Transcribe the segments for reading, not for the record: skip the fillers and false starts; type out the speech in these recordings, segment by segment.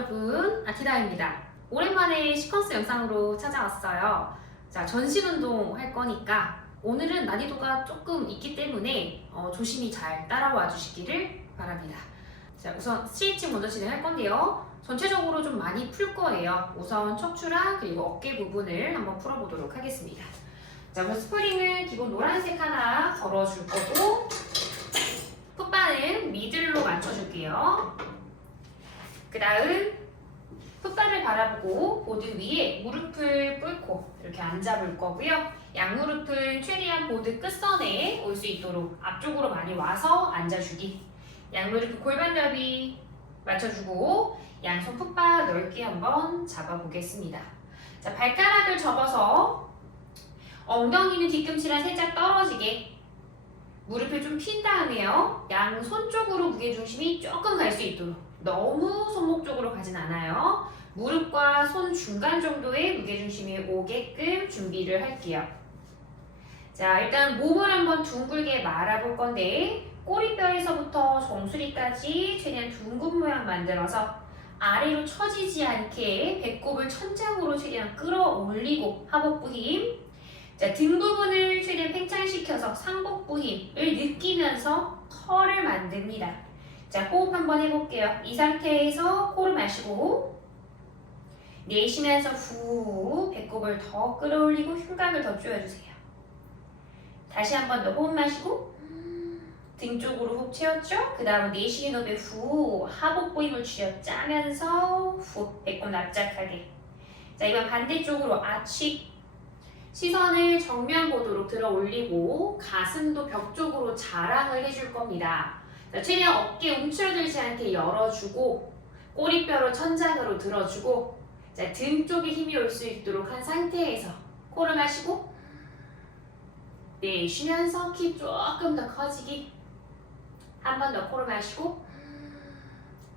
여러분, 아키다입니다. 오랜만에 시퀀스 영상으로 찾아왔어요. 자, 전신 운동 할 거니까 오늘은 난이도가 조금 있기 때문에 조심히 잘 따라와 주시기를 바랍니다. 자, 우선 스트레칭 먼저 진행할 건데요. 전체적으로 좀 많이 풀 거예요. 우선 척추랑 그리고 어깨 부분을 한번 풀어보도록 하겠습니다. 자, 우선 스프링을 기본 노란색 하나 걸어줄 거고 풋바는 미들로 맞춰줄게요. 그 다음 풋바를 바라보고 보드 위에 무릎을 꿇고 이렇게 앉아볼 거고요. 양무릎은 최대한 보드 끝선에 올 수 있도록 앞쪽으로 많이 와서 앉아주기. 양무릎 골반 넓이 맞춰주고 양손 풋바 넓게 한번 잡아보겠습니다. 자, 발가락을 접어서 엉덩이는 뒤꿈치랑 살짝 떨어지게 무릎을 좀 핀 다음에요. 양손 쪽으로 무게중심이 조금 갈 수 있도록 너무 손목 쪽으로 가진 않아요. 무릎과 손 중간 정도의 무게중심이 오게끔 준비를 할게요. 자, 일단 몸을 한번 둥글게 말아볼 건데 꼬리뼈에서부터 정수리까지 최대한 둥근 모양 만들어서 아래로 처지지 않게 배꼽을 천장으로 최대한 끌어올리고 하복부 힘. 자, 등 부분을 최대한 팽창시켜서 상복부 힘을 느끼면서 컬을 만듭니다. 자, 호흡 한번 해볼게요. 이 상태에서 코를 마시고 내쉬면서 후 배꼽을 더 끌어올리고 흉곽을 더 조여주세요. 다시 한번 더 호흡 마시고 등 쪽으로 훅 채웠죠? 그 다음 내쉬는 호흡에 후 하복부 힘을 쥐어짜면서 후 배꼽 납작하게. 자, 이번 반대쪽으로 아치 시선을 정면 보도록 들어 올리고 가슴도 벽 쪽으로 자랑을 해줄 겁니다. 자, 최대한 어깨 움츠러들지 않게 열어주고 꼬리뼈로 천장으로 들어주고 자, 등 쪽에 힘이 올 수 있도록 한 상태에서 코를 마시고 내쉬면서 키 조금 더 커지기. 한 번 더 코를 마시고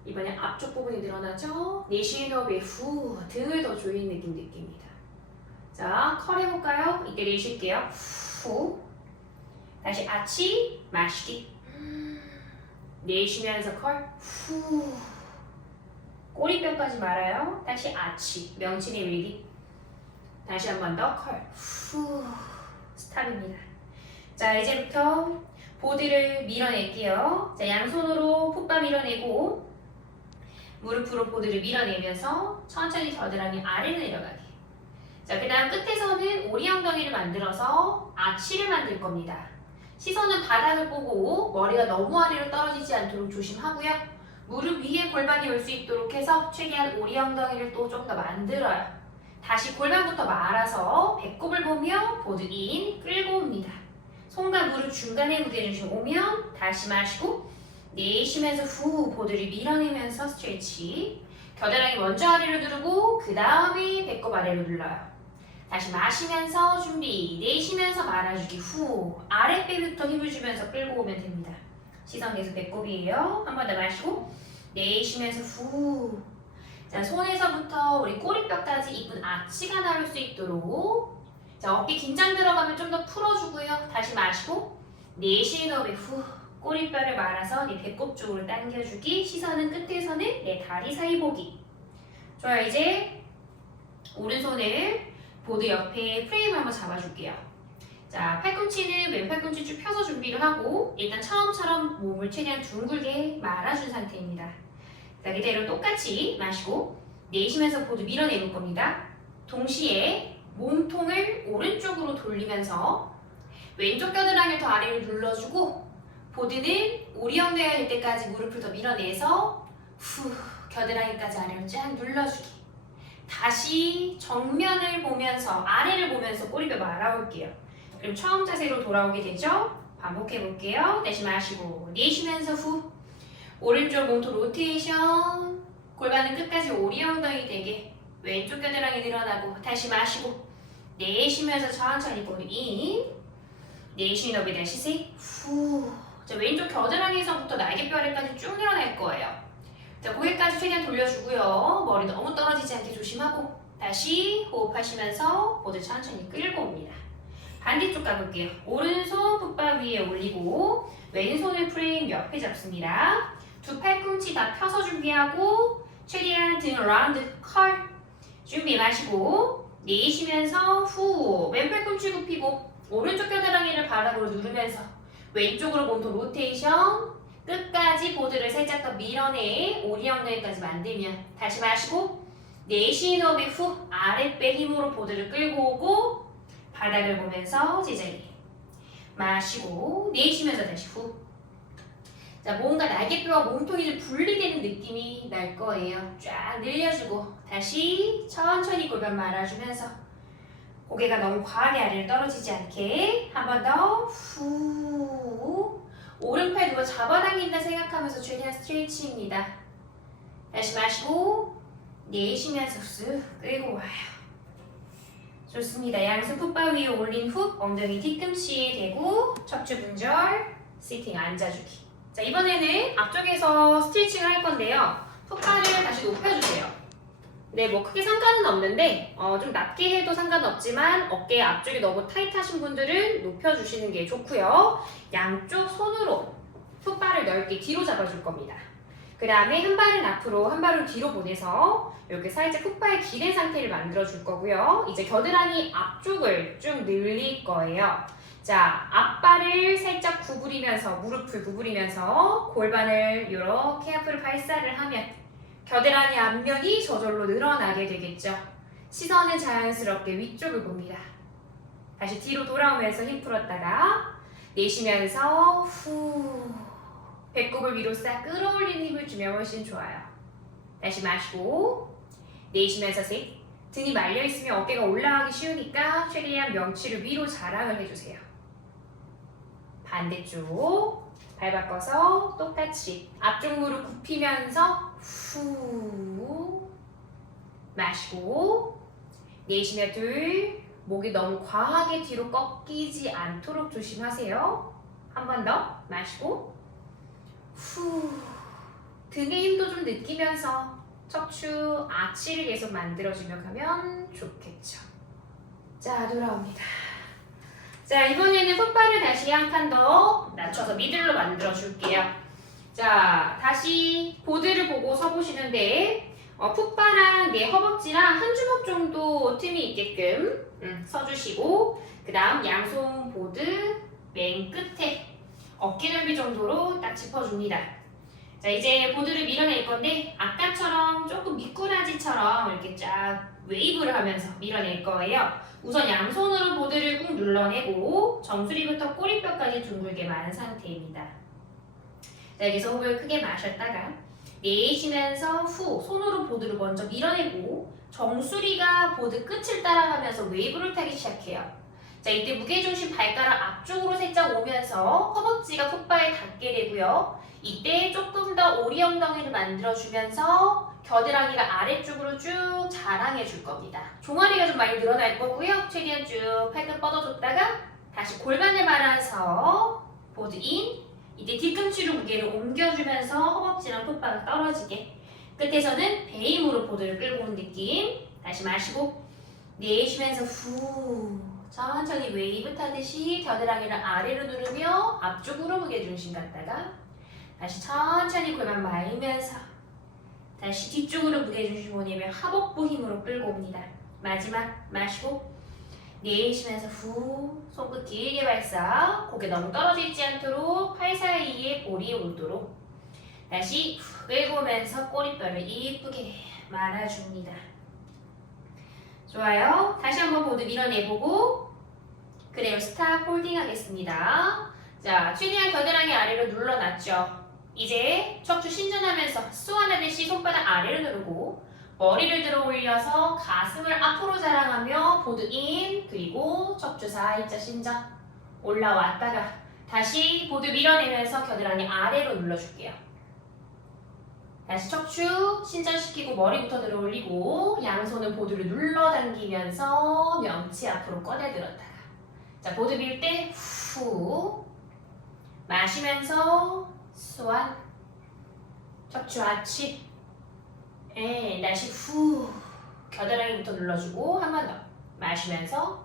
이번엔 앞쪽 부분이 늘어나죠? 내쉬는 호흡에 후 등을 더 조이는 느낌 느낍니다. 자, 컬 해볼까요? 이때 내쉴게요. 후 다시 아치 마시기. 내쉬면서 컬, 후 꼬리뼈까지 말아요. 다시 아치, 명치내 밀기. 다시 한 번 더 컬, 후 스탑입니다. 자, 이제부터 보드를 밀어낼게요. 자, 양손으로 풋바 밀어내고 무릎으로 보드를 밀어내면서 천천히 겨드랑이 아래로 내려가기. 자, 그 다음 끝에서는 오리 엉덩이를 만들어서 아치를 만들 겁니다. 시선은 바닥을 보고 머리가 너무 아래로 떨어지지 않도록 조심하고요. 무릎 위에 골반이 올 수 있도록 해서 최대한 오리 엉덩이를 또 좀 더 만들어요. 다시 골반부터 말아서 배꼽을 보며 보드 인 끌고 옵니다. 손과 무릎 중간에 무게중심 오면 다시 마시고 내쉬면서 후 보드를 밀어내면서 스트레치. 겨드랑이 먼저 아래로 누르고 그 다음에 배꼽 아래로 눌러요. 다시 마시면서 준비, 내쉬면서 말아주기. 후 아랫배부터 힘을 주면서 끌고 오면 됩니다. 시선 계속 배꼽이에요. 한 번 더 마시고 내쉬면서 후. 자, 손에서부터 우리 꼬리뼈까지 이쁜 아치가 나올 수 있도록. 자, 어깨 긴장 들어가면 좀 더 풀어주고요. 다시 마시고 내쉬는 호흡에 후 꼬리뼈를 말아서 내 배꼽 쪽으로 당겨주기. 시선은 끝에서는 내 다리 사이 보기. 좋아요. 이제 오른손을 보드 옆에 프레임을 한번 잡아줄게요. 자, 팔꿈치는 왼 팔꿈치 쭉 펴서 준비를 하고 일단 처음처럼 몸을 최대한 둥글게 말아준 상태입니다. 자, 그대로 똑같이 마시고 내쉬면서 보드 밀어내볼 겁니다. 동시에 몸통을 오른쪽으로 돌리면서 왼쪽 겨드랑이를 더 아래로 눌러주고 보드는 오리 엉덩이가 될 때까지 무릎을 더 밀어내서 후 겨드랑이까지 아래로 쫙 눌러주기. 다시 정면을 보면서 아래를 보면서 꼬리뼈 말아올게요. 그럼 처음 자세로 돌아오게 되죠? 반복해 볼게요. 다시 마시고 내쉬면서 후 오른쪽 몸통 로테이션. 골반은 끝까지 오리 엉덩이 되게 왼쪽 겨드랑이 늘어나고 다시 마시고 내쉬면서 천천히 보드 인. 내쉬는 호흡에 다시 세 후. 자, 왼쪽 겨드랑이에서부터 날개뼈 아래까지 쭉 늘어날 거예요. 자, 고개까지 최대한 돌려주고요. 머리 너무 떨어지지 않게 조심하고 다시 호흡하시면서 보드 천천히 끌고 옵니다. 반대쪽 가볼게요. 오른손 풋바 위에 올리고 왼손을 프레임 옆에 잡습니다. 두 팔꿈치 다 펴서 준비하고 최대한 등 라운드 컬. 준비 마시고 내쉬면서 후 왼팔 꿈치 굽히고 오른쪽 겨드랑이를 바닥으로 누르면서 왼쪽으로 몸통 로테이션. 끝까지 보드를 살짝 더 밀어내 오리 엉덩이까지 만들면 다시 마시고 내쉬는 호흡 후 아랫배 힘으로 보드를 끌고 오고 바닥을 보면서 제자리. 마시고 내쉬면서 다시 후. 자, 뭔가 날개뼈와 몸통이 좀 분리되는 느낌이 날 거예요. 쫙 늘려주고 다시 천천히 골반 말아주면서 고개가 너무 과하게 아래로 떨어지지 않게 한 번 더 후. 오른팔 누가 잡아당긴다 생각하면서 최대한 스트레치입니다. 다시 마시고 내쉬면서 쓱 끌고 와요. 좋습니다. 양손 풋바 위에 올린 후 엉덩이 뒤꿈치에 대고 척추 분절 시팅 앉아주기. 자, 이번에는 앞쪽에서 스트레칭을 할 건데요. 풋바를 다시 높여주세요. 네, 뭐 크게 상관은 없는데 좀 낮게 해도 상관없지만 어깨 앞쪽이 너무 타이트하신 분들은 높여주시는 게 좋고요. 양쪽 손으로 풋바를 넓게 뒤로 잡아줄 겁니다. 그 다음에 한 발은 앞으로 한 발은 뒤로 보내서 이렇게 살짝 풋바의 기댄 상태를 만들어 줄 거고요. 이제 겨드랑이 앞쪽을 쭉 늘릴 거예요. 자, 앞발을 살짝 구부리면서 무릎을 구부리면서 골반을 이렇게 앞으로 발사를 하면 겨드랑이 앞면이 저절로 늘어나게 되겠죠. 시선은 자연스럽게 위쪽을 봅니다. 다시 뒤로 돌아오면서 힘 풀었다가 내쉬면서 후 배꼽을 위로 싹 끌어올리는 힘을 주면 훨씬 좋아요. 다시 마시고 내쉬면서 셋. 등이 말려있으면 어깨가 올라가기 쉬우니까 최대한 명치를 위로 자랑을 해주세요. 반대쪽 발 바꿔서 똑같이 앞쪽 무릎 굽히면서 후 마시고 내쉬며 둘. 목이 너무 과하게 뒤로 꺾이지 않도록 조심하세요. 한 번 더 마시고 후 등의 힘도 좀 느끼면서 척추 아치를 계속 만들어주며 가면 좋겠죠. 자, 돌아옵니다. 자, 이번에는 풋바를 다시 한 칸 더 낮춰서 미들로 만들어 줄게요. 자, 다시 보드를 보고 서보시는데 풋바랑 내 허벅지랑 한 주먹 정도 틈이 있게끔 서주시고 그 다음 양손 보드 맨 끝에 어깨 넓이 정도로 딱 짚어줍니다. 자, 이제 보드를 밀어낼 건데 아까처럼 조금 미꾸라지처럼 이렇게 쫙 웨이브를 하면서 밀어낼 거예요. 우선 양손으로 보드를 꾹 눌러내고 정수리부터 꼬리뼈까지 둥글게 만 상태입니다. 자, 여기서 호흡을 크게 마셨다가 내쉬면서 후 손으로 보드를 먼저 밀어내고 정수리가 보드 끝을 따라가면서 웨이브를 타기 시작해요. 자, 이때 무게중심 발가락 앞쪽으로 살짝 오면서 허벅지가 풋바에 닿게 되고요. 이때 조금 더 오리 엉덩이를 만들어주면서 겨드랑이가 아래쪽으로 쭉 자랑해 줄 겁니다. 종아리가 좀 많이 늘어날 거고요. 최대한 쭉 팔끝 뻗어줬다가 다시 골반을 말아서 보드 인. 이때 뒤꿈치로 무게를 옮겨주면서 허벅지랑 풋바가 떨어지게. 끝에서는 배 힘으로 보드를 끌고 온 느낌. 다시 마시고 내쉬면서 후 천천히 웨이브 타듯이 겨드랑이를 아래로 누르며 앞쪽으로 무게중심 갔다가 다시 천천히 골반 말면서 다시 뒤쪽으로 무게중심 보내며 하복부 힘으로 끌고 옵니다. 마지막 마시고 내쉬면서 후 손끝 길게 발사. 고개 너무 떨어져 있지 않도록 팔 사이에 볼이 오도록 다시 후 끌고 오면서 꼬리뼈를 이쁘게 말아줍니다. 좋아요. 다시 한번 보드 밀어내보고 그래요. 스탑 홀딩 하겠습니다. 자, 최대한 겨드랑이 아래로 눌러놨죠. 이제 척추 신전하면서 수완하듯이 손바닥 아래로 누르고 머리를 들어 올려서 가슴을 앞으로 자랑하며 보드 인. 그리고 척추 살짝 신전 올라왔다가 다시 보드 밀어내면서 겨드랑이 아래로 눌러줄게요. 다시 척추 신전시키고 머리부터 들어 올리고 양손은 보드를 눌러 당기면서 명치 앞으로 꺼내 들었다가 자, 보드 밀 때 후 마시면서 수완 척추 아치 다시 후 겨드랑이부터 눌러주고 한 번 더 마시면서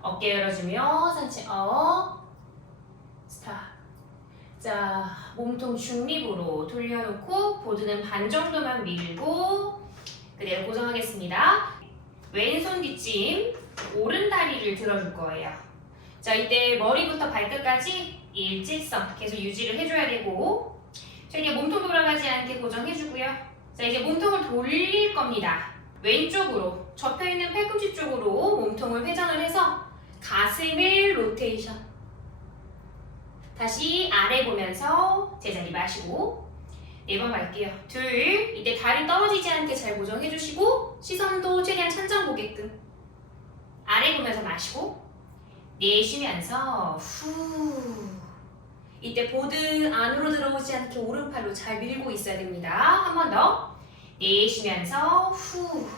어깨 열어주며 상체 업 스탑. 자, 몸통 중립으로 돌려놓고 보드는 반 정도만 밀고 그대로 고정하겠습니다. 왼손 뒷짐, 오른 다리를 들어줄 거예요. 자, 이때 머리부터 발끝까지 일직선 계속 유지를 해줘야 되고, 최대한 몸통 돌아가지 않게 고정해주고요. 자, 이제 몸통을 돌릴 겁니다. 왼쪽으로, 접혀있는 팔꿈치 쪽으로 몸통을 회전을 해서 가슴을 로테이션. 다시 아래 보면서 제자리 마시고, 4번 갈게요. 둘, 이때 다리 떨어지지 않게 잘 고정해주시고 시선도 최대한 천장 보게끔 아래 보면서 마시고 내쉬면서 후. 이때 보드 안으로 들어오지 않게 오른팔로 잘 밀고 있어야 됩니다. 한 번 더 내쉬면서 후.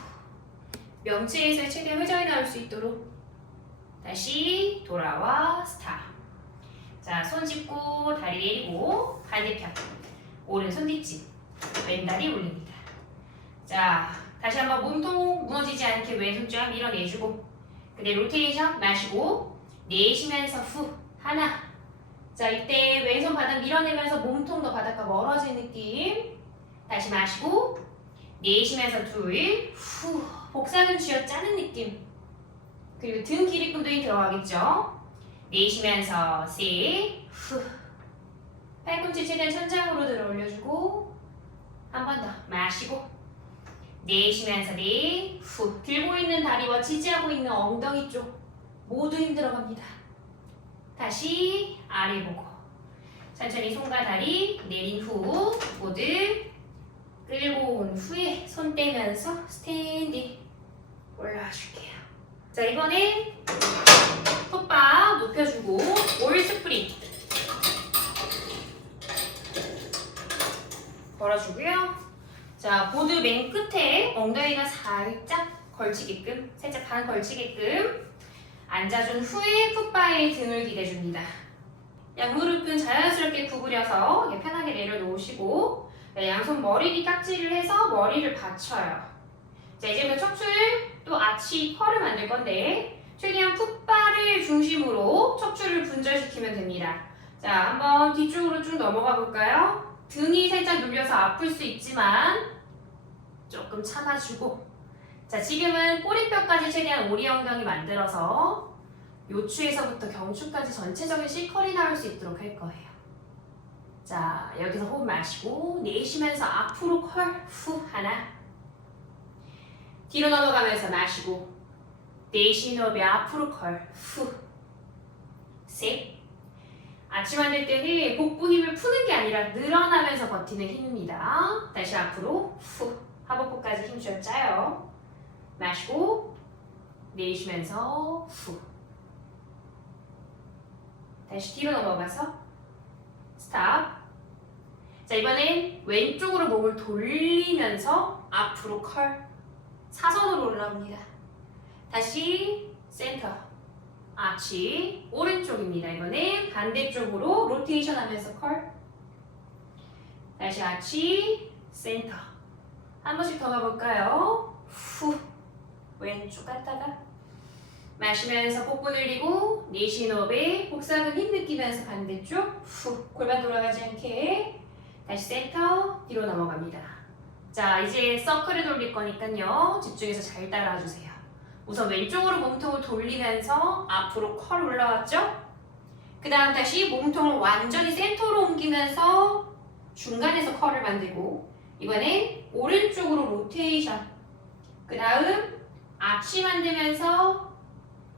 명치에서 최대한 회전이 나올 수 있도록 다시 돌아와 스탑. 자, 손 짚고 다리 내리고 반대편 오른손 뒷짐, 왼다리 올립니다. 자, 다시 한번 몸통 무너지지 않게 왼손 쫙 밀어내주고 그대로 로테이션 마시고 내쉬면서 후 하나. 자, 이때 왼손 바닥 밀어내면서 몸통도 바닥과 멀어진 느낌. 다시 마시고 내쉬면서 둘, 후. 복사근 쥐어 짜는 느낌. 그리고 등 길이 운동이 들어가겠죠. 내쉬면서 셋, 후. 팔꿈치 최대한 천장으로 들어 올려주고 한 번 더 마시고 내쉬면서 넷, 후. 들고 있는 다리와 지지하고 있는 엉덩이 쪽 모두 힘들어갑니다. 다시 아래 보고 천천히 손과 다리 내린 후 모두 끌고 온 후에 손 떼면서 스탠딩 올라와 줄게요. 자, 이번엔 톱밥 높여주고 올 스프링 걸어주고요. 자, 보드 맨 끝에 엉덩이가 살짝 걸치게끔, 살짝 반 걸치게끔 앉아준 후에 풋바에 등을 기대줍니다. 양무릎은 자연스럽게 구부려서 편하게 내려놓으시고 양손 머리 뒤 깍지를 해서 머리를 받쳐요. 자, 이제부터 척추 또 아치 컬을 만들 건데 최대한 풋바를 중심으로 척추를 분절시키면 됩니다. 자, 한번 뒤쪽으로 쭉 넘어가 볼까요? 등이 살짝 눌려서 아플 수 있지만 조금 참아주고 자, 지금은 꼬리뼈까지 최대한 오리 엉덩이 만들어서 요추에서부터 경추까지 전체적인 C컬이 나올 수 있도록 할 거예요. 자, 여기서 호흡 마시고 내쉬면서 앞으로 컬, 후 하나 뒤로 넘어가면서 마시고 내쉬는 호흡에 앞으로 컬, 후 셋. 아침 만들 때는 복부 힘을 푸는 게 아니라 늘어나면서 버티는 힘입니다. 다시 앞으로 후 하복부까지 힘 쥐어 짜요. 마시고 내쉬면서 후 다시 뒤로 넘어가서 스탑. 자, 이번엔 왼쪽으로 몸을 돌리면서 앞으로 컬 사선으로 올라옵니다. 다시 센터 아치 오른쪽입니다. 이번엔 반대쪽으로 로테이션 하면서 컬 다시 아치 센터 한 번씩 더 가볼까요? 후 왼쪽 갔다가 마시면서 복부 늘리고 내쉬는 호흡에 복사근 힘 느끼면서 반대쪽 후 골반 돌아가지 않게 다시 센터 뒤로 넘어갑니다. 자, 이제 서클을 돌릴 거니까요. 집중해서 잘 따라와 주세요. 우선 왼쪽으로 몸통을 돌리면서 앞으로 컬 올라왔죠? 그 다음 다시 몸통을 완전히 센터로 옮기면서 중간에서 컬을 만들고 이번엔 오른쪽으로 로테이션 그 다음 아치 만들면서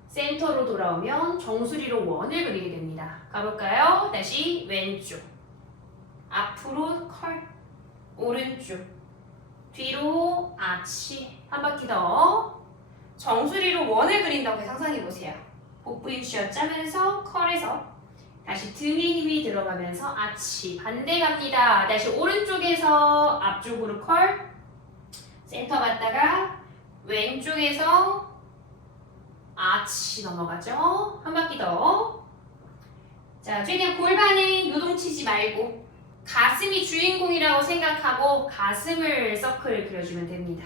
센터로 돌아오면 정수리로 원을 그리게 됩니다. 가볼까요? 다시 왼쪽 앞으로 컬 오른쪽 뒤로 아치 한 바퀴 더 정수리로 원을 그린다고 상상해보세요. 복부 힘 쥐어 짜면서 컬에서 다시 등에 힘이 들어가면서 아치 반대 갑니다. 다시 오른쪽에서 앞쪽으로 컬 센터 갔다가 왼쪽에서 아치 넘어가죠. 한 바퀴 더. 자, 최대한 골반에 요동치지 말고 가슴이 주인공이라고 생각하고 가슴을 서클을 그려주면 됩니다.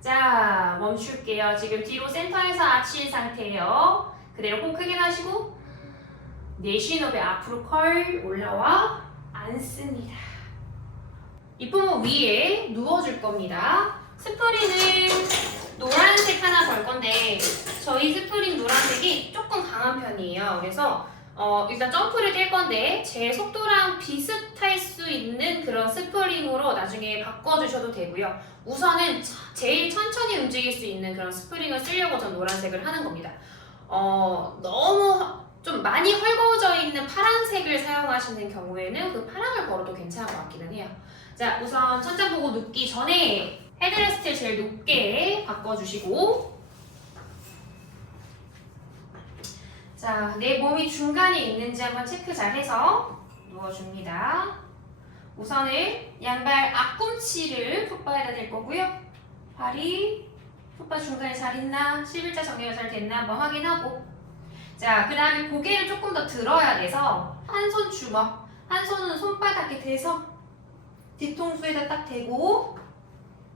자, 멈출게요. 지금 뒤로 센터에서 아치인 상태예요. 그대로 코 크게 마시고 내쉬는 호흡에 앞으로 컬 올라와 앉습니다. 이 품목 위에 누워줄 겁니다. 스프링은 노란색 하나 걸 건데 저희 스프링 노란색이 조금 강한 편이에요. 그래서 일단 점프를 뛸 건데 제 속도랑 비슷할 수 있는 그런 스프링으로 나중에 바꿔주셔도 되고요. 우선은 제일 천천히 움직일 수 있는 그런 스프링을 쓰려고 전 노란색을 하는 겁니다. 너무 좀 많이 헐거워져 있는 파란색을 사용하시는 경우에는 그 파랑을 걸어도 괜찮을 것 같기는 해요. 자, 우선 천장 보고 눕기 전에 헤드레스트를 제일 높게 바꿔주시고, 자, 내 몸이 중간에 있는지 한번 체크 잘 해서 누워줍니다. 우선은 양발 앞꿈치를 풋바에다 댈 거고요. 발이 풋바 중간에 잘 있나, 11자 정리가 잘 됐나 한번 확인하고, 자, 그 다음에 고개를 조금 더 들어야 돼서 한 손 주먹, 한 손은 손바닥에 대서 뒤통수에다 딱 대고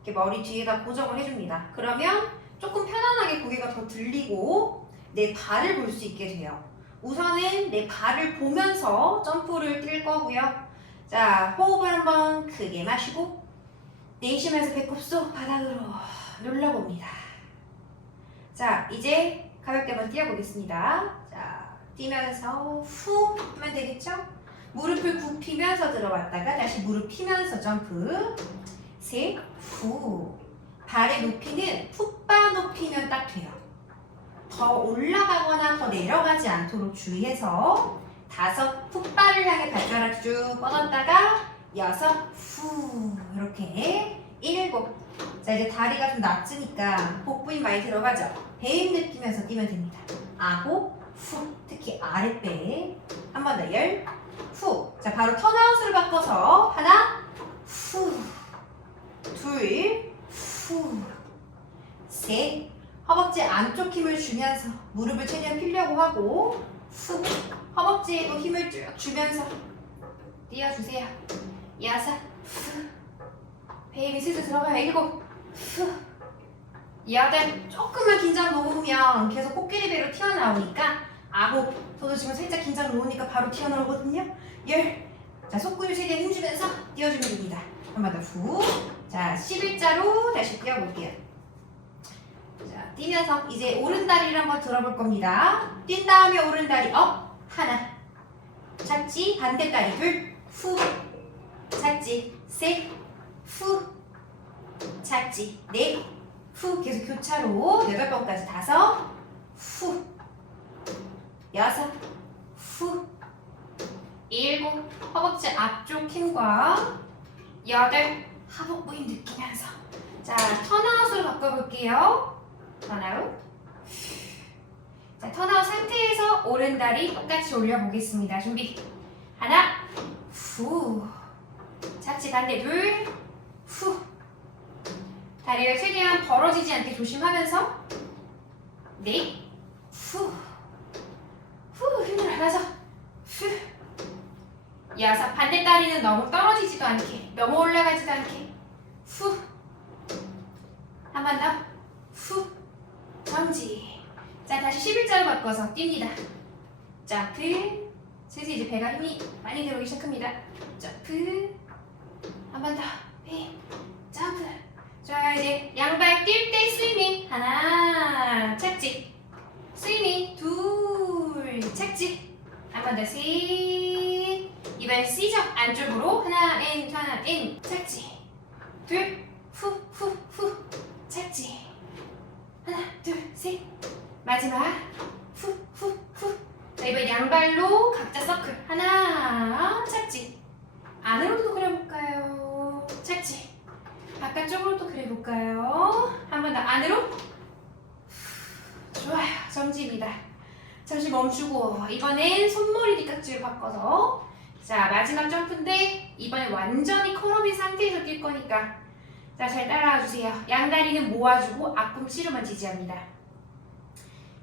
이렇게 머리 뒤에다 고정을 해줍니다. 그러면 조금 편안하게 고개가 더 들리고 내 발을 볼 수 있게 돼요. 우선은 내 발을 보면서 점프를 뛸 거고요. 자, 호흡을 한번 크게 마시고 내쉬면서 배꼽속 바닥으로 눌러봅니다. 자, 이제 가볍게 한번 뛰어보겠습니다. 자, 뛰면서 후 하면 되겠죠? 무릎을 굽히면서 들어왔다가 다시 무릎 피면서 점프. 셋, 후. 발의 높이는 풋바 높이면 딱 돼요. 더 올라가거나 더 내려가지 않도록 주의해서 다섯, 풋바를 향해 발가락 쭉 뻗었다가 여섯, 후. 이렇게 일곱. 자, 이제 다리가 좀 낮으니까 복부에 많이 들어가죠? 배힘 느끼면서 뛰면 됩니다. 아홉, 후. 특히 아랫배. 한 번 더 열, 후. 자, 바로 턴아웃으로 바꿔서 하나, 후. 둘, 후. 셋. 허벅지 안쪽 힘을 주면서 무릎을 최대한 피려고 하고, 후. 허벅지에도 힘을 쭉 주면서 뛰어주세요. 여섯, 후. 배에 슬슬 들어가요. 일곱, 후. 여덟. 조금만 긴장 놓으면 계속 코끼리 배로 튀어나오니까 아홉. 저도 지금 살짝 긴장 놓으니까 바로 튀어나오거든요. 열. 자, 속근육 최대한 힘주면서 뛰어주면 됩니다. 한 번 더 후. 자, 11자로 다시 뛰어볼게요. 자, 뛰면서 이제 오른다리를 한번 들어볼 겁니다. 뛴 다음에 오른다리 업. 하나. 찾지. 반대다리 둘. 후. 찾지. 셋. 후. 찾지. 넷. 후. 계속 교차로 8번까지 다섯. 후. 여섯. 후. 일곱. 허벅지 앞쪽 힘과 여덟. 하복부 힘 느끼면서. 자, 턴아웃으로 바꿔볼게요. 턴아웃. 자, 턴아웃 상태에서 오른다리 똑같이 올려보겠습니다. 준비. 하나. 후. 착지 반대 둘. 후. 다리가 최대한 벌어지지 않게 조심하면서 넷. 후. 후. 힘을 알아서. 후. 여섯. 반대 다리는 너무 떨어지지도 않게, 너무 올라가지도 않게. 후. 한 번 더. 후. 정지. 자, 다시 11자로 바꿔서 뜁니다. 점프. 슬슬 이제 배가 힘이 많이 들어오기 시작합니다. 점프. 한 번 더. 배. 점프. 자, 이제 양발 뛸 때 스위밍. 하나. 착지. 스위밍. 둘. 착지. 한 번 더. 셋. 이번엔 C점 안쪽으로. 하나 인. 착지. 둘. 후. 착지. 하나, 둘, 셋. 마지막. 후. 자, 이번 양발로 각자 서클. 하나. 착지. 안으로도 그려볼까요? 착지. 바깥쪽으로도 그려볼까요? 한 번 더 안으로. 좋아요. 정지입니다. 잠시 멈추고 이번엔 손머리 뒤깍지를 바꿔서, 자, 마지막 점프인데 이번엔 완전히 컬업인 상태에서 뛸 거니까, 자, 잘 따라와 주세요. 양다리는 모아주고 앞꿈치로만 지지합니다.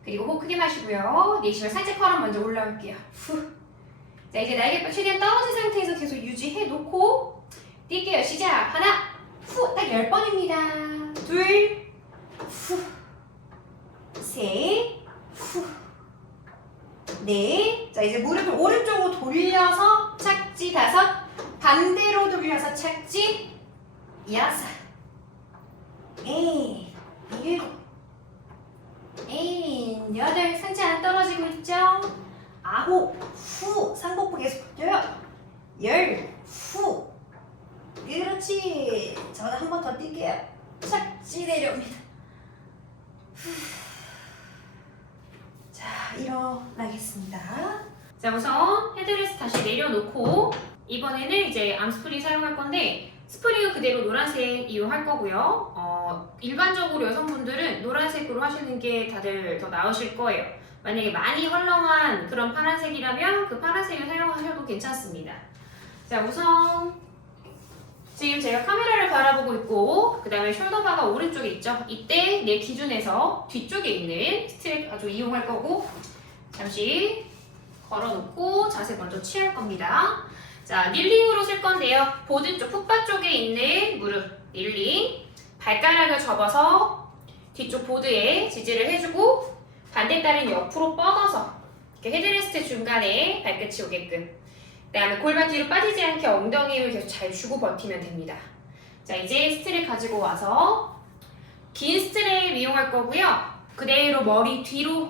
그리고 호흡 크게 마시고요. 내쉬면 살짝 컬업 먼저 올라올게요. 후. 자, 이제 날개뼈 최대한 떨어진 상태에서 계속 유지해 놓고 뛸게요. 시작. 하나. 후. 딱 10번입니다. 둘. 후. 셋. 후. 넷. 자, 이제 무릎을 오른쪽으로 돌려서 착지 다섯. 반대로 돌려서 착지 여섯. 에, 7, 에, 8, 상체 안 떨어지고 있죠? 9, 후, 상복부 계속 버텨요. 10, 후. 그렇지. 저는 한 번 더 뛸게요. 착지 내려옵니다. 자, 일어나겠습니다. 자, 우선 헤드레스트 다시 내려놓고 이번에는 이제 암스프링 사용할 건데 스프링은 그대로 노란색 이용할 거고요. 일반적으로 여성분들은 노란색으로 하시는 게 다들 더 나으실 거예요. 만약에 많이 헐렁한 그런 파란색이라면 그 파란색을 사용하셔도 괜찮습니다. 자, 우선 지금 제가 카메라를 바라보고 있고 그 다음에 숄더바가 오른쪽에 있죠. 이때 내 기준에서 뒤쪽에 있는 스트랩 아주 이용할 거고 잠시 걸어놓고 자세 먼저 취할 겁니다. 자, 닐링으로 쓸 건데요. 보드 쪽, 풋바 쪽에 있는 무릎 닐링, 발가락을 접어서 뒤쪽 보드에 지지를 해주고 반대 다리는 옆으로 뻗어서 이렇게 헤드레스트 중간에 발끝이 오게끔. 그 다음에 골반 뒤로 빠지지 않게 엉덩이 힘을 계속 잘 주고 버티면 됩니다. 자, 이제 스트랩 가지고 와서 긴 스트랩 이용할 거고요. 그대로 머리 뒤로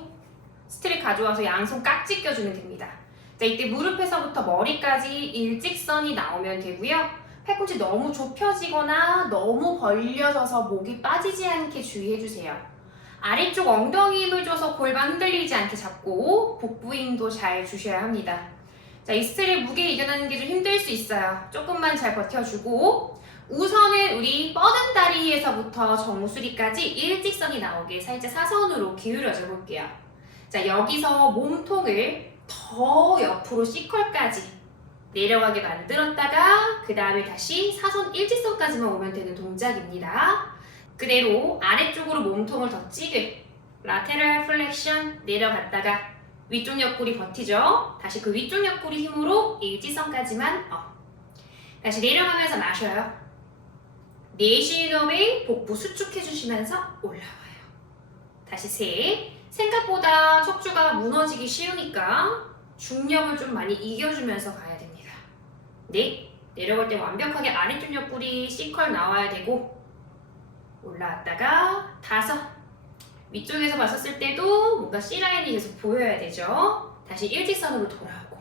스트랩 가져와서 양손 깍지 껴주면 됩니다. 자, 이때 무릎에서부터 머리까지 일직선이 나오면 되고요. 팔꿈치 너무 좁혀지거나 너무 벌려져서 목이 빠지지 않게 주의해주세요. 아래쪽 엉덩이 힘을 줘서 골반 흔들리지 않게 잡고 복부 힘도 잘 주셔야 합니다. 자, 이 스트랩 무게 이겨내는 게 좀 힘들 수 있어요. 조금만 잘 버텨주고 우선은 우리 뻗은 다리에서부터 정수리까지 일직선이 나오게 살짝 사선으로 기울여줘 볼게요. 자, 여기서 몸통을 더 옆으로 C컬까지 내려가게 만들었다가 그 다음에 다시 사선 일직선까지만 오면 되는 동작입니다. 그대로 아래쪽으로 몸통을 더 찌글 라테럴 플렉션 내려갔다가 위쪽 옆구리 버티죠. 다시 그 위쪽 옆구리 힘으로 일직선까지만 업. 다시 내려가면서 마셔요. 내쉬는 호흡에 복부 수축해주시면서 올라와요. 다시 셋. 생각보다 척추가 무너지기 쉬우니까 중력을 좀 많이 이겨주면서 가야 됩니다. 넷. 내려갈 때 완벽하게 아래쪽 옆구리 C컬 나와야 되고 올라왔다가 다섯. 위쪽에서 봤었을 때도 뭔가 C라인이 계속 보여야 되죠. 다시 일직선으로 돌아오고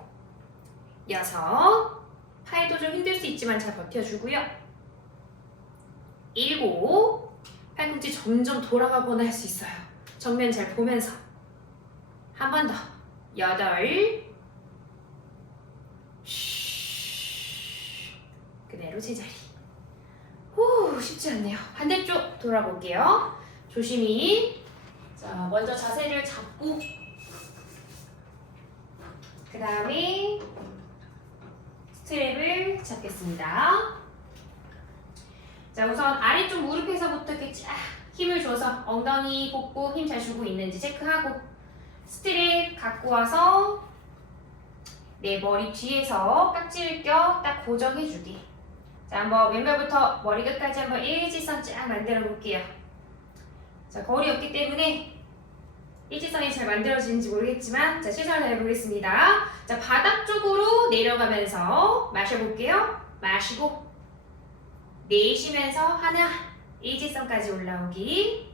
여섯. 팔도 좀 힘들 수 있지만 잘 버텨주고요. 일곱. 팔꿈치 점점 돌아가거나 할 수 있어요. 정면 잘 보면서 한 번 더. 여덟. 그대로 제자리. 후, 쉽지 않네요. 반대쪽 돌아볼게요. 조심히. 자, 먼저 자세를 잡고 그 다음에 스트랩을 잡겠습니다. 자, 우선 아래쪽 무릎에서부터 이렇게 쫙 힘을 줘서 엉덩이, 복부 힘 잘 주고 있는지 체크하고 스트랩 갖고 와서 내 머리 뒤에서 깍지를 껴 딱 고정해주기. 자, 한번 왼발부터 머리 끝까지 한번 일직선 쫙 만들어 볼게요. 자, 거울이 없기 때문에 일직선이 잘 만들어지는지 모르겠지만 자, 최선을 다해보겠습니다. 자, 바닥 쪽으로 내려가면서 마셔볼게요. 마시고 내쉬면서 하나, 일직선까지 올라오기.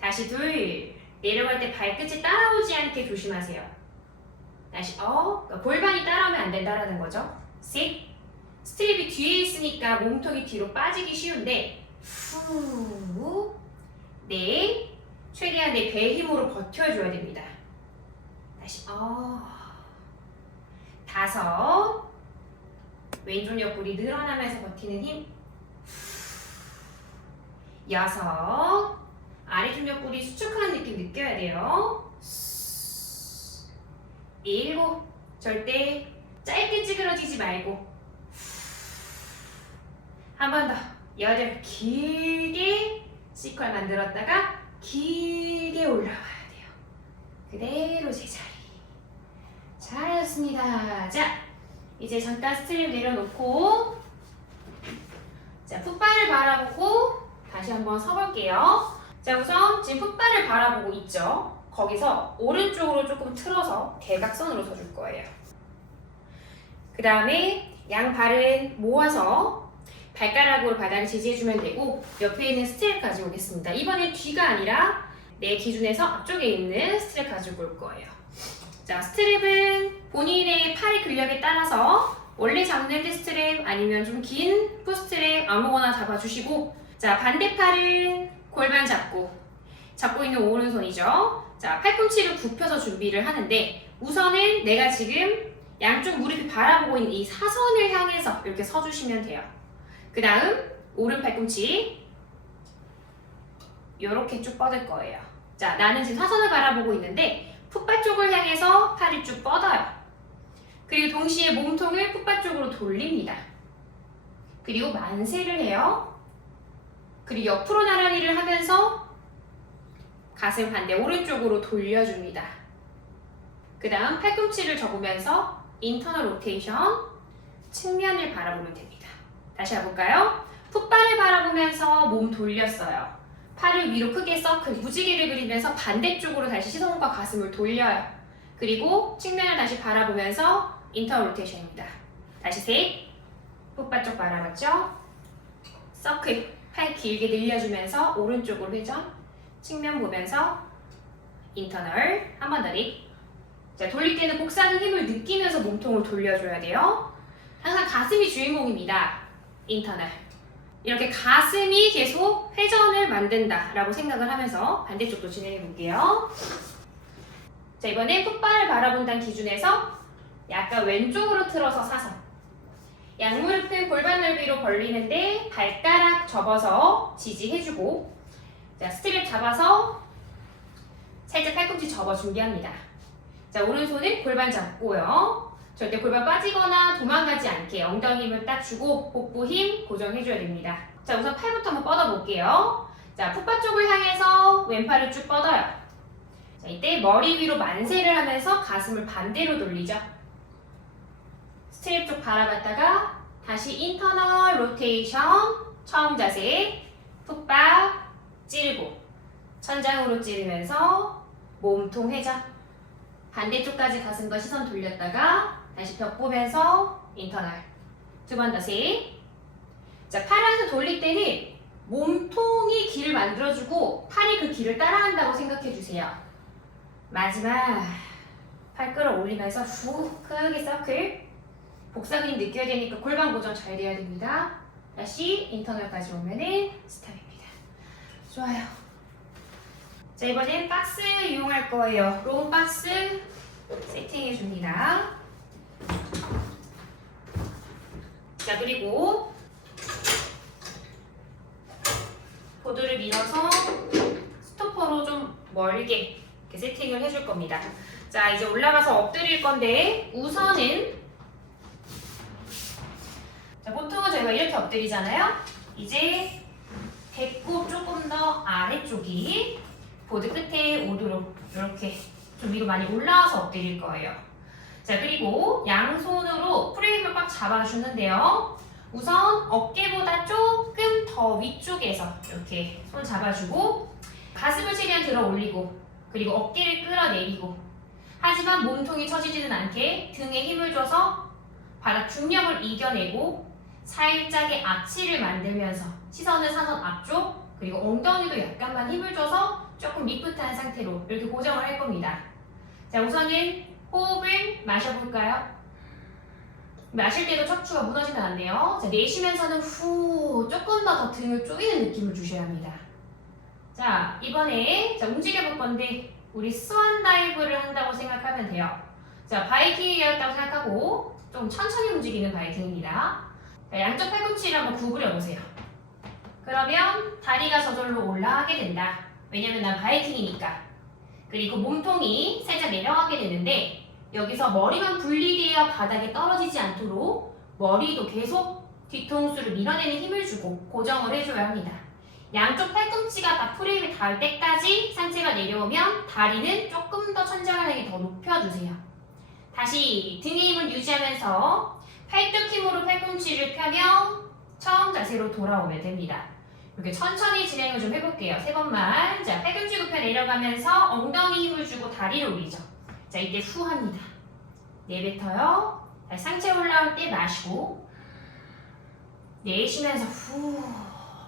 다시 둘, 내려갈 때 발끝이 따라오지 않게 조심하세요. 다시 그러니까 골반이 따라오면 안 된다라는 거죠. 셋, 스트랩이 뒤에 있으니까 몸통이 뒤로 빠지기 쉬운데 후, 넷, 최대한 내 배 힘으로 버텨줘야 됩니다. 다시 다섯, 왼쪽 옆구리 늘어나면서 버티는 힘. 여섯, 아래쪽 옆구리 수축하는 느낌 느껴야 돼요. 일곱, 절대 짧게 찌그러지지 말고 한 번 더. 여덟, 길게 C컬 만들었다가 길게 올라와야 돼요. 그대로 제자리. 잘하셨습니다. 자, 이제 잠깐 스트랩 내려놓고 자, 풋발을 바라보고 다시 한번 서볼게요. 자, 우선 지금 풋발을 바라보고 있죠. 거기서 오른쪽으로 조금 틀어서 대각선으로 서줄 거예요. 그 다음에 양 발은 모아서 발가락으로 바닥을 지지해주면 되고 옆에 있는 스트랩 가지고 오겠습니다. 이번엔 뒤가 아니라 내 기준에서 앞쪽에 있는 스트랩 가지고 올 거예요. 자, 스트랩은 본인의 팔의 근력에 따라서 원래 잡는 스트랩 아니면 좀 긴 풋스트랩 아무거나 잡아주시고, 자, 반대팔은 골반 잡고 있는 오른손이죠. 자, 팔꿈치를 굽혀서 준비를 하는데 우선은 내가 지금 양쪽 무릎이 바라보고 있는 이 사선을 향해서 이렇게 서주시면 돼요. 그 다음 오른 팔꿈치 이렇게 쭉 뻗을 거예요. 자, 나는 지금 사선을 바라보고 있는데 풋발 쪽을 향해서 팔을 쭉 뻗어요. 그리고 동시에 몸통을 풋발 쪽으로 돌립니다. 그리고 만세를 해요. 그리고 옆으로 나란히를 하면서 가슴 반대 오른쪽으로 돌려줍니다. 그 다음 팔꿈치를 접으면서 인터널 로테이션, 측면을 바라보면 됩니다. 다시 해볼까요? 풋발을 바라보면서 몸 돌렸어요. 팔을 위로 크게 서클, 무지개를 그리면서 반대쪽으로 다시 시선과 가슴을 돌려요. 그리고 측면을 다시 바라보면서 인터널 로테이션입니다. 다시 셋, 풋발 쪽 바라봤죠? 서클, 팔 길게 늘려주면서 오른쪽으로 회전, 측면 보면서 인터널, 한 번 더 립. 자, 돌릴 때는 복사하는 힘을 느끼면서 몸통을 돌려줘야 돼요. 항상 가슴이 주인공입니다. 인터널. 이렇게 가슴이 계속 회전을 만든다 라고 생각을 하면서 반대쪽도 진행해 볼게요. 자, 이번엔 풋발을 바라본다는 기준에서 약간 왼쪽으로 틀어서 사선. 양무릎은 골반 넓이로 벌리는데 발가락 접어서 지지해주고, 자, 스트랩 잡아서 살짝 팔꿈치 접어 준비합니다. 자, 오른손은 골반 잡고요. 절대 골반 빠지거나 도망가지 않게 엉덩이 힘을 딱 주고 복부 힘 고정해줘야 됩니다. 자, 우선 팔부터 한번 뻗어볼게요. 자, 풋발 쪽을 향해서 왼팔을 쭉 뻗어요. 자, 이때 머리 위로 만세를 하면서 가슴을 반대로 돌리죠. 스트랩 쪽 바라봤다가 다시 인터널 로테이션, 처음 자세, 풋발 찌르고 천장으로 찌르면서 몸통 회전, 반대쪽까지 가슴과 시선 돌렸다가 다시 벽 보면서 인터널, 두 번 더 셋. 자, 팔을 항상 돌릴 때는 몸통이 길을 만들어주고 팔이 그 길을 따라간다고 생각해주세요. 마지막 팔 끌어올리면서 후 크게 서클, 복사근이 느껴야 되니까 골반 고정 잘 돼야 됩니다. 다시 인터널까지 오면은 스탑입니다. 좋아요. 자, 이번엔 박스 이용할 거예요. 롱 박스 세팅해 줍니다. 자, 그리고 보드를 밀어서 스토퍼로 좀 멀게 이렇게 세팅을 해줄 겁니다. 자, 이제 올라가서 엎드릴 건데 우선은, 자, 보통은 저희가 이렇게 엎드리잖아요. 이제 배꼽 조금 더 아래쪽이 보드 끝에 오도록 이렇게 좀 위로 많이 올라와서 엎드릴 거예요. 자, 그리고 양손으로 프레임을 꽉 잡아주는데요. 우선 어깨보다 조금 더 위쪽에서 이렇게 손 잡아주고 가슴을 최대한 들어 올리고 그리고 어깨를 끌어내리고, 하지만 몸통이 처지지는 않게 등에 힘을 줘서 바닥 중력을 이겨내고 살짝의 아치를 만들면서 시선을 사선 앞쪽 그리고 엉덩이도 약간만 힘을 줘서 조금 리프트한 상태로 이렇게 고정을 할 겁니다. 자, 우선은 호흡을 마셔볼까요? 마실 때도 척추가 무너지면 안 돼요. 자, 내쉬면서는 후 조금 더 등을 조이는 느낌을 주셔야 합니다. 자, 이번에 움직여 볼 건데 우리 스완 다이브를 한다고 생각하면 돼요. 자, 바이킹이었다고 생각하고 좀 천천히 움직이는 바이킹입니다. 자, 양쪽 팔꿈치를 한번 구부려 보세요. 그러면 다리가 저절로 올라가게 된다. 왜냐면 난 바이킹이니까. 그리고 몸통이 살짝 내려가게 되는데 여기서 머리만 분리되어 바닥에 떨어지지 않도록 머리도 계속 뒤통수를 밀어내는 힘을 주고 고정을 해줘야 합니다. 양쪽 팔꿈치가 다 프레임에 닿을 때까지 상체가 내려오면 다리는 조금 더 천장을 향해 더 높여주세요. 다시 등의 힘을 유지하면서 팔뚝 힘으로 팔꿈치를 펴며 처음 자세로 돌아오면 됩니다. 이렇게 천천히 진행을 좀 해볼게요. 3번만. 자, 팔꿈치 굽혀 내려가면서 엉덩이 힘을 주고 다리를 올리죠. 자, 이때 후 합니다. 내뱉어요. 상체 올라올 때 마시고 내쉬면서 후.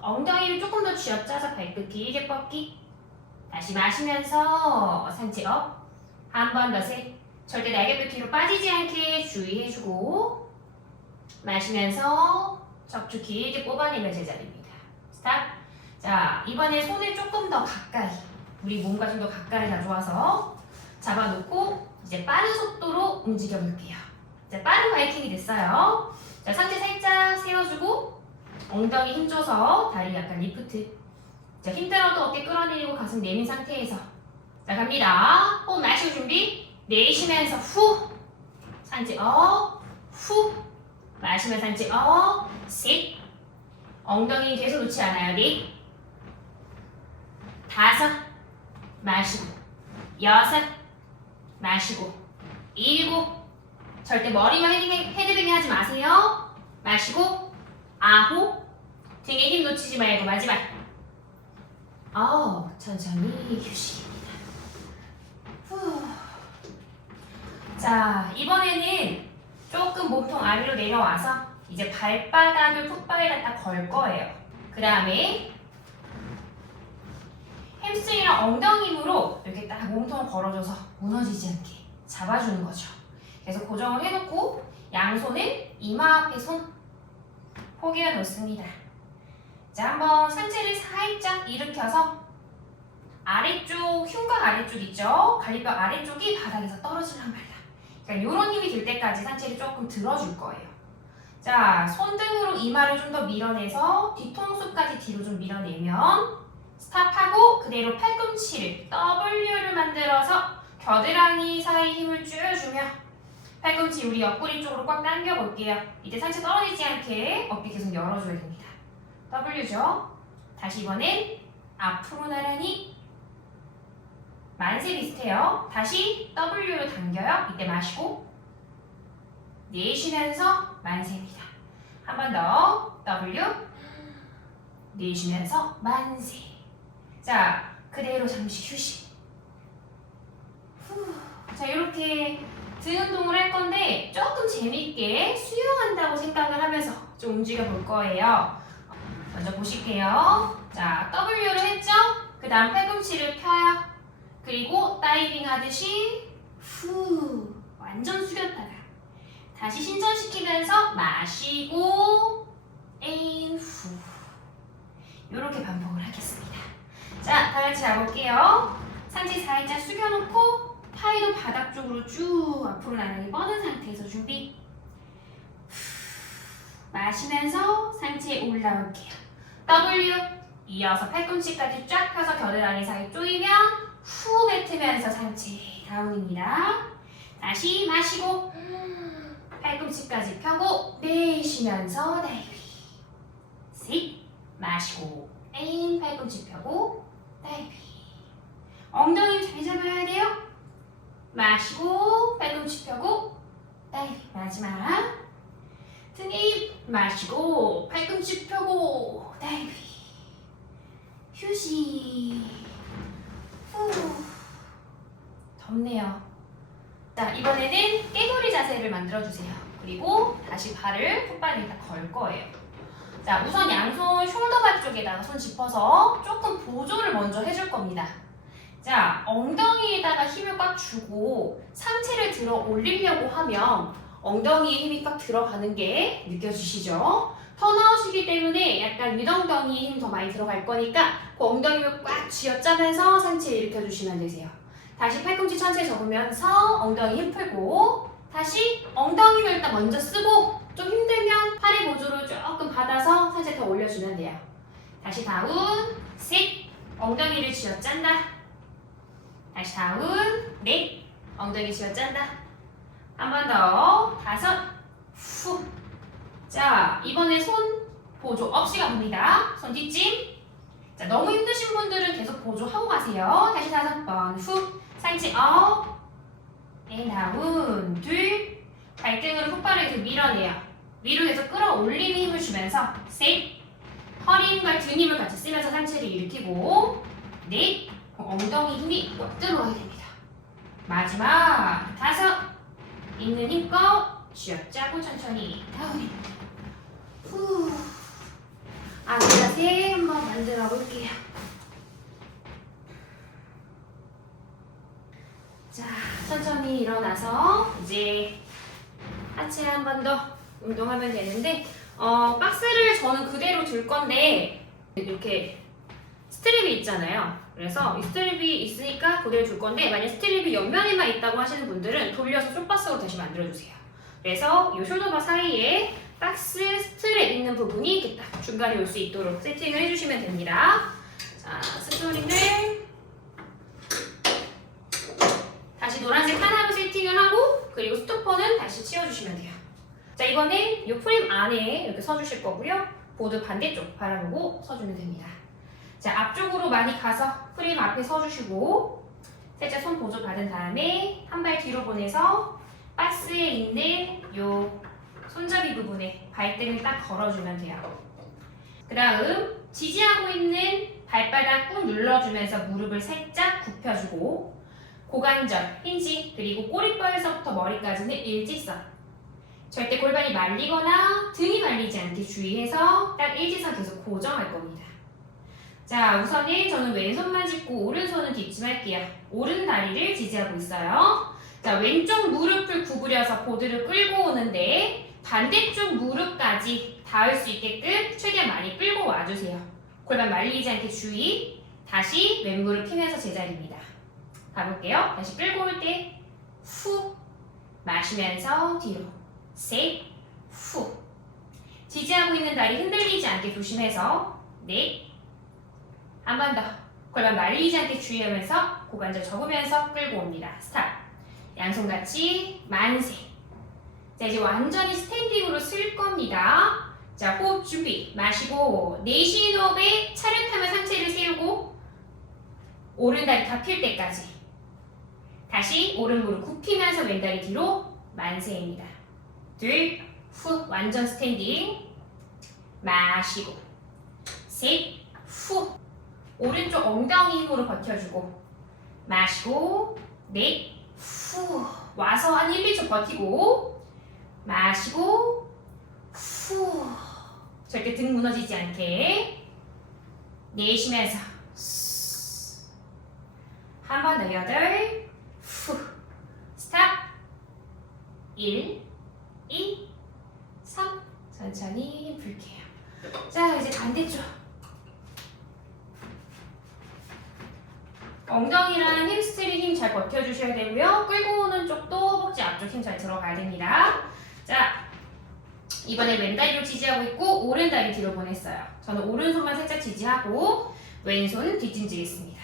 엉덩이를 조금 더 쥐어짜서 발끝 길게 뻗기. 다시 마시면서 상체 업. 한 번 더 셋. 절대 날개뼈 뒤로 빠지지 않게 주의해주고 마시면서 척추 길게 뽑아내면 제자리입니다. 스탑. 자, 이번에 손을 조금 더 가까이 우리 몸과 좀 더 가까이 가져와서 잡아놓고 이제 빠른 속도로 움직여 볼게요. 자, 빠른 바이킹이 됐어요. 자, 상체 살짝 세워주고 엉덩이 힘줘서 다리 약간 리프트. 자, 힘들어도 어깨 끌어내리고 가슴 내민 상태에서 자, 갑니다. 호흡 마시고 준비. 내쉬면서 후. 상체 업. 후. 마시면 상체 업. 셋. 엉덩이 계속 놓지 않아요. 넷. 다섯. 마시고. 여섯. 마시고. 일곱. 절대 머리만 헤드뱅잉 하지 마세요. 마시고. 아홉. 등에 힘 놓치지 말고 마지막. 천천히 휴식입니다. 후. 자, 이번에는 조금 몸통 아래로 내려와서 이제 발바닥을 풋바에다 딱 걸 거예요. 그 다음에 햄스트링이랑 엉덩이 힘으로 이렇게 딱 몸통을 걸어줘서 무너지지 않게 잡아주는 거죠. 그래서 고정을 해놓고 양손은 이마 앞에 손 포개어 놓습니다. 자, 한번 상체를 살짝 일으켜서 아래쪽, 흉곽 아래쪽 있죠? 갈비뼈 아래쪽이 바닥에서 떨어질란 말이야. 그러니까 이런 힘이 들 때까지 상체를 조금 들어줄 거예요. 자, 손등으로 이마를 좀 더 밀어내서 뒤통수까지 뒤로 좀 밀어내면 스탑하고 그대로 팔꿈치를 W를 만들어서 겨드랑이 사이 힘을 쭉 주며 팔꿈치 우리 옆구리 쪽으로 꽉 당겨 볼게요. 이때 상체 떨어지지 않게 어깨 계속 열어줘야 됩니다. W죠. 다시 이번엔 앞으로 나란히 만세 비슷해요. 다시 W로 당겨요. 이때 마시고 내쉬면서 만세입니다. 한 번 더 W 내쉬면서 만세. 자, 그대로 잠시 휴식. 후. 자, 이렇게 등 운동을 할 건데 조금 재밌게 수영한다고 생각을 하면서 좀 움직여 볼 거예요. 먼저 보실게요. 자, W를 했죠? 그 다음 팔꿈치를 펴요. 그리고 다이빙 하듯이 후 완전 숙였다가 다시 신전시키면서 마시고 앤 후 이렇게 반복을 하겠습니다. 자, 다 같이 해볼게요. 상체 살짝 숙여놓고 팔도 바닥 쪽으로 쭉 앞으로 나란히 뻗은 상태에서 준비. 마시면서 상체에 올라올게요. W 이어서 팔꿈치까지 쫙 펴서 겨드랑이 사이 조이면 후 뱉으면서 상체 다운입니다. 다시 마시고 팔꿈치까지 펴고 내쉬면서 다이빙. 셋 마시고 앤 팔꿈치 펴고 다이빙. 엉덩이 잘 잡아야 돼요. 마시고 팔꿈치 펴고 다이빙. 마지막 등에 마시고 팔꿈치 펴고 다이빙. 휴식. 후. 덥네요. 자, 이번에는 깨돌이 자세를 만들어주세요. 그리고 다시 발을 풋발에다 걸 거예요. 자, 우선 양손 숄더바 쪽에다가 손 짚어서 조금 보조를 먼저 해줄 겁니다. 자, 엉덩이에다가 힘을 꽉 주고 상체를 들어 올리려고 하면 엉덩이에 힘이 꽉 들어가는 게 느껴지시죠? 턴아웃이기 때문에 약간 윗엉덩이에 힘 더 많이 들어갈 거니까 그 엉덩이를 꽉 쥐어짜면서 상체 일으켜주시면 되세요. 다시 팔꿈치 천천히 접으면서 엉덩이 힘 풀고 다시 엉덩이를 일단 먼저 쓰고 좀 힘들면 팔의 보조를 조금 받아서 상체 더 올려주면 돼요. 다시 다운, 셋, 엉덩이를 쥐어짠다. 다시 다운, 넷, 엉덩이 쥐어짠다. 한 번 더, 다섯, 후. 자, 이번에 손 보조 없이 가봅니다. 손 뒷짐. 자, 너무 힘드신 분들은 계속 보조하고 가세요. 다시 다섯 번, 후. 상체 업, 앤 다운, 둘. 발등으로 훅발을 계속 밀어내요. 위로 계속 끌어올리는 힘을 주면서 셋. 허리 힘과 등 힘을 같이 쓰면서 상체를 일으키고 넷. 엉덩이 힘이 꽉 들어와야 됩니다. 마지막 다섯. 있는 힘껏 쥐어짜고 천천히 다운입니다. 후. 아기 자세 한번 만들어 볼게요. 자, 천천히 일어나서 이제 하체 한 번 더 운동하면 되는데 박스를 저는 그대로 들 건데 이렇게 스트랩이 있잖아요. 그래서 이 스트랩이 있으니까 그대로 줄 건데 만약 스트랩이 옆면에만 있다고 하시는 분들은 돌려서 쪽박스로 다시 만들어주세요. 그래서 이 숄더바 사이에 박스 스트랩 있는 부분이 이렇게 딱 중간에 올 수 있도록 세팅을 해주시면 됩니다. 자, 스프링을 다시 노란색 하나로 세팅을 하고 그리고 스토퍼는 다시 치워주시면 돼요. 자, 이번엔 이 프레임 안에 이렇게 서주실 거고요. 보드 반대쪽 바라보고 서주면 됩니다. 자, 앞쪽으로 많이 가서 프레임 앞에 서주시고 살짝 손 보조 받은 다음에 한 발 뒤로 보내서 박스에 있는 요 손잡이 부분에 발등을 딱 걸어주면 돼요. 그 다음 지지하고 있는 발바닥 꾹 눌러주면서 무릎을 살짝 굽혀주고 고관절, 힌지, 그리고 꼬리뼈에서부터 머리까지는 일직선. 절대 골반이 말리거나 등이 말리지 않게 주의해서 딱 일직선 계속 고정할 겁니다. 자, 우선은 저는 왼손만 짚고 오른손은 뒷짐할게요. 오른 다리를 지지하고 있어요. 자, 왼쪽 무릎을 구부려서 보드를 끌고 오는데 반대쪽 무릎까지 닿을 수 있게끔 최대한 많이 끌고 와주세요. 골반 말리지 않게 주의. 다시 왼무릎 펴면서 제자리입니다. 가볼게요. 다시 끌고 올 때 후 마시면서 뒤로 셋, 후 지지하고 있는 다리 흔들리지 않게 조심해서 넷, 한 번 더 골반 말리지 않게 주의하면서 고관절 접으면서 끌고 옵니다. 스탑. 양손 같이 만세. 자, 이제 완전히 스탠딩으로 쓸 겁니다. 자, 호흡 준비. 마시고 내쉬는 호흡에 차렷하며 상체를 세우고 오른다리 다 필 때까지. 다시 오른 무릎 굽히면서 왼다리 뒤로 만세입니다. 둘, 후, 완전 스탠딩. 마시고 셋, 후. 오른쪽 엉덩이 힘으로 버텨주고 마시고 넷, 후. 와서 한 1, 2초 버티고 마시고 후. 절대 등 무너지지 않게 내쉬면서 한 번 더 8, 후. 스탑. 1, 2, 3. 천천히 힘 풀게요. 자, 이제 반대쪽. 엉덩이랑 햄스트링 힘 잘 버텨주셔야 되고요. 끌고 오는 쪽도 허벅지 앞쪽 힘 잘 들어가야 됩니다. 자, 이번에 왼다리로 지지하고 있고 오른다리 뒤로 보냈어요. 저는 오른손만 살짝 지지하고 왼손 뒷짐지겠습니다.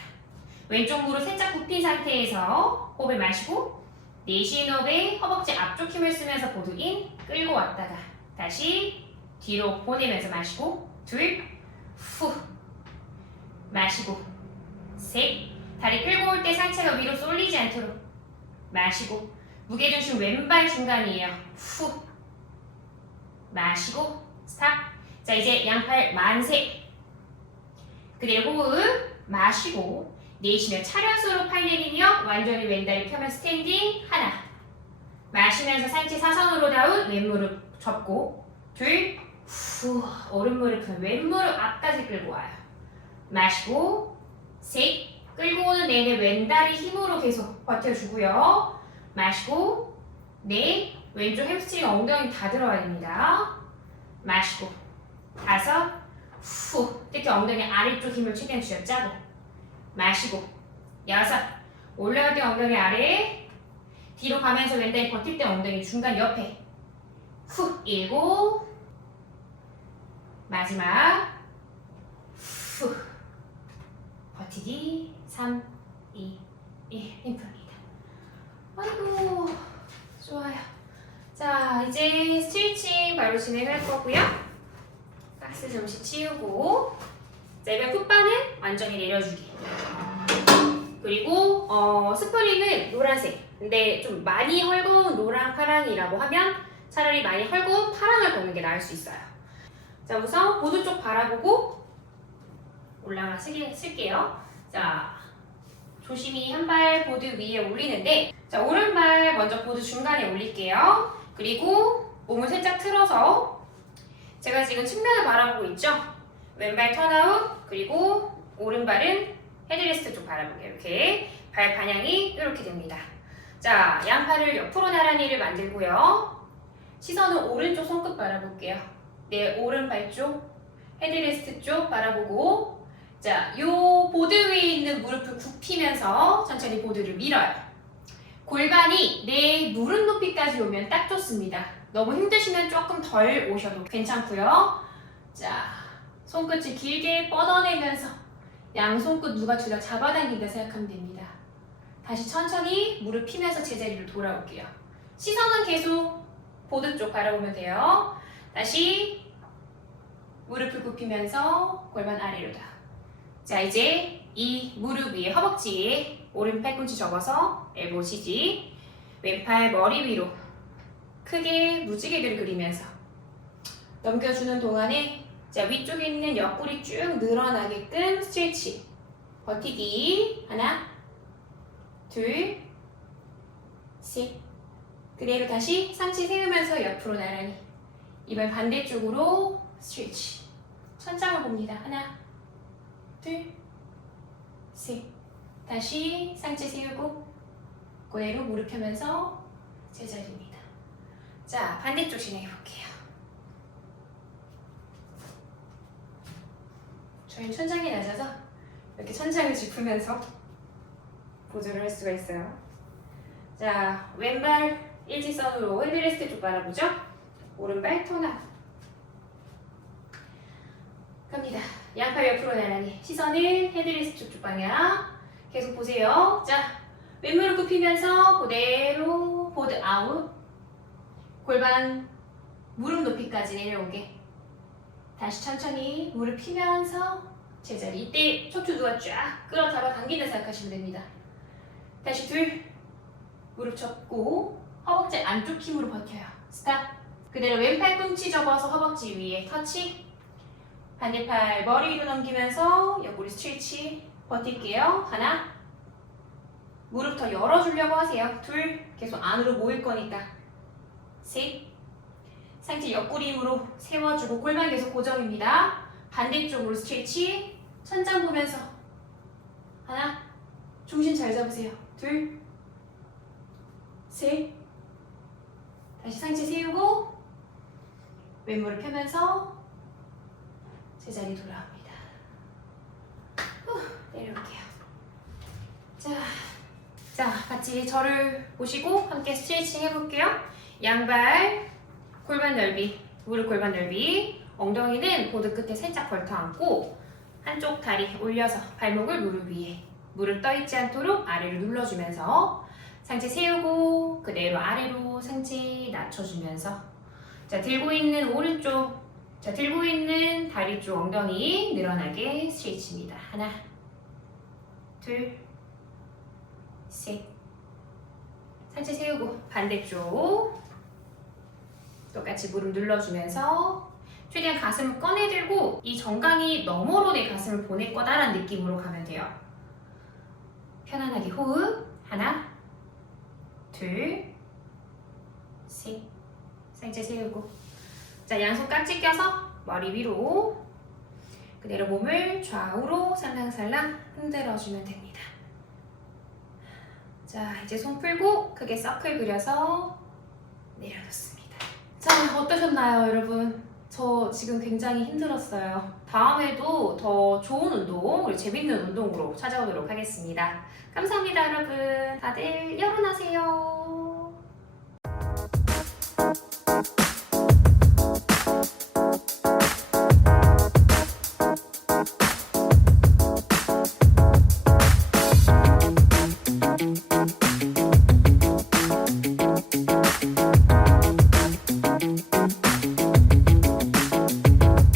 왼쪽 무릎 살짝 굽힌 상태에서 호흡을 마시고 내쉬는 호흡에 허벅지 앞쪽 힘을 쓰면서 보드 인, 끌고 왔다가 다시 뒤로 보내면서 마시고 둘, 후. 마시고 셋. 다리 끌고 올 때 상체가 위로 쏠리지 않도록 마시고 무게중심 왼발 중간이에요. 후. 마시고 스탑. 자, 이제 양팔 만세. 그대로 호흡 마시고 내쉬며 차렷으로 팔 내리며 완전히 왼다리 펴면 스탠딩 하나. 마시면서 상체 사선으로 다운 왼무릎 접고 둘, 후. 오른무릎은 왼무릎 앞까지 끌고 와요. 마시고 셋. 끌고 오는 내내 왼다리 힘으로 계속 버텨주고요. 마시고 넷. 왼쪽 햄스트링 엉덩이 다 들어가야 됩니다. 마시고 다섯. 후. 특히 엉덩이 아래쪽 힘을 최대한 쥐어짜고 마시고 여섯. 올라갈 때 엉덩이 아래. 뒤로 가면서 왼다리 버틸 때 엉덩이 중간 옆에. 후. 일곱. 마지막. 후. 버티기. 3, 2, 1. 힘 풉니다. 아이고, 좋아요. 자, 이제 스트레칭 바로 진행할 거고요. 박스 잠시 치우고 자, 이번 풋바는 완전히 내려주기. 그리고 스프링은 노란색. 근데 좀 많이 헐거운 노랑 파랑이라고 하면 차라리 많이 헐거운 파랑을 거는 게 나을 수 있어요. 자, 우선 보드 쪽 바라보고 올라가 쓸게요. 자, 조심히 한 발 보드 위에 올리는데 자, 오른발 먼저 보드 중간에 올릴게요. 그리고 몸을 살짝 틀어서 제가 지금 측면을 바라보고 있죠? 왼발 턴아웃, 그리고 오른발은 헤드레스트 쪽 바라보게. 이렇게 발 방향이 이렇게 됩니다. 자, 양팔을 옆으로 나란히를 만들고요. 시선은 오른쪽 손끝 바라볼게요. 내 오른발 쪽, 헤드레스트 쪽 바라보고, 자, 요 보드 위에 있는 무릎을 굽히면서 천천히 보드를 밀어요. 골반이 내 무릎 높이까지 오면 딱 좋습니다. 너무 힘드시면 조금 덜 오셔도 괜찮고요. 자, 손끝을 길게 뻗어내면서 양손끝 누가 둘 다 잡아당긴다 생각하면 됩니다. 다시 천천히 무릎 피면서 제자리로 돌아올게요. 시선은 계속 보드 쪽 바라보면 돼요. 다시 무릎을 굽히면서 골반 아래로다. 자, 이제 이 무릎 위에 허벅지 위에 오른 팔꿈치 접어서 엘보 지지, 왼팔 머리 위로 크게 무지개를 그리면서 넘겨주는 동안에 자, 위쪽에 있는 옆구리 쭉 늘어나게끔 스트레치. 버티기. 하나, 둘, 셋. 그대로 다시 상체 세우면서 옆으로 나란히. 이번 반대쪽으로 스트레치. 천장을 봅니다. 하나, 둘, 셋. 다시 상체 세우고 그대로 무릎 펴면서 제자리입니다. 자, 반대쪽 진행해 볼게요. 저희 천장이 낮아서 이렇게 천장을 짚으면서 보조를 할 수가 있어요. 자, 왼발 일직선으로 헤드레스트 쪽 바라보죠. 오른발 턴아웃. 갑니다. 양팔 옆으로 나란히. 시선은 헤드레스트 쪽 방향. 계속 보세요. 자, 왼무릎 굽히면서 그대로 보드 아웃. 골반 무릎 높이까지 내려오게. 다시 천천히 무릎 피면서 제자리. 이때 척추 누가 쫙 끌어 잡아 당긴다 생각하시면 됩니다. 다시 둘. 무릎 접고 허벅지 안쪽 힘으로 버텨요. 스탑. 그대로 왼팔 꿈치 접어서 허벅지 위에 터치. 반대팔 머리 위로 넘기면서 옆구리 스트레치. 버틸게요. 하나. 무릎 더 열어주려고 하세요. 둘. 계속 안으로 모일 거니까. 셋. 상체 옆구리 힘으로 세워주고 골반 계속 고정입니다. 반대쪽으로 스트레치. 천장 보면서 하나. 중심 잘 잡으세요. 둘. 셋. 다시 상체 세우고 왼무릎 펴면서 제자리 돌아옵니다. 내려올게요. 자, 같이 저를 보시고 함께 스트레칭 해볼게요. 양발 골반 넓이, 무릎 골반 넓이, 엉덩이는 보드 끝에 살짝 걸터 앉고 한쪽 다리 올려서 발목을 무릎 위에, 무릎 떠있지 않도록 아래로 눌러주면서 상체 세우고 그대로 아래로 상체 낮춰주면서 자, 들고 있는 오른쪽, 자, 들고 있는 다리 쪽 엉덩이 늘어나게 스트레치입니다. 하나, 둘, 셋. 상체 세우고 반대쪽 똑같이 무릎 눌러주면서 최대한 가슴을 꺼내들고 이 정강이 너머로 내 가슴을 보낼 거다라는 느낌으로 가면 돼요. 편안하게 호흡. 하나, 둘, 셋. 상체 세우고 자, 양손 깍지 껴서 머리 위로 그대로 몸을 좌우로 살랑살랑 흔들어주면 됩니다. 자, 이제 손 풀고 크게 서클 그려서 내려놓습니다. 자, 어떠셨나요, 여러분? 저 지금 굉장히 힘들었어요. 다음에도 더 좋은 운동, 그리고 재밌는 운동으로 찾아오도록 하겠습니다. 감사합니다, 여러분. 다들 열어나세요.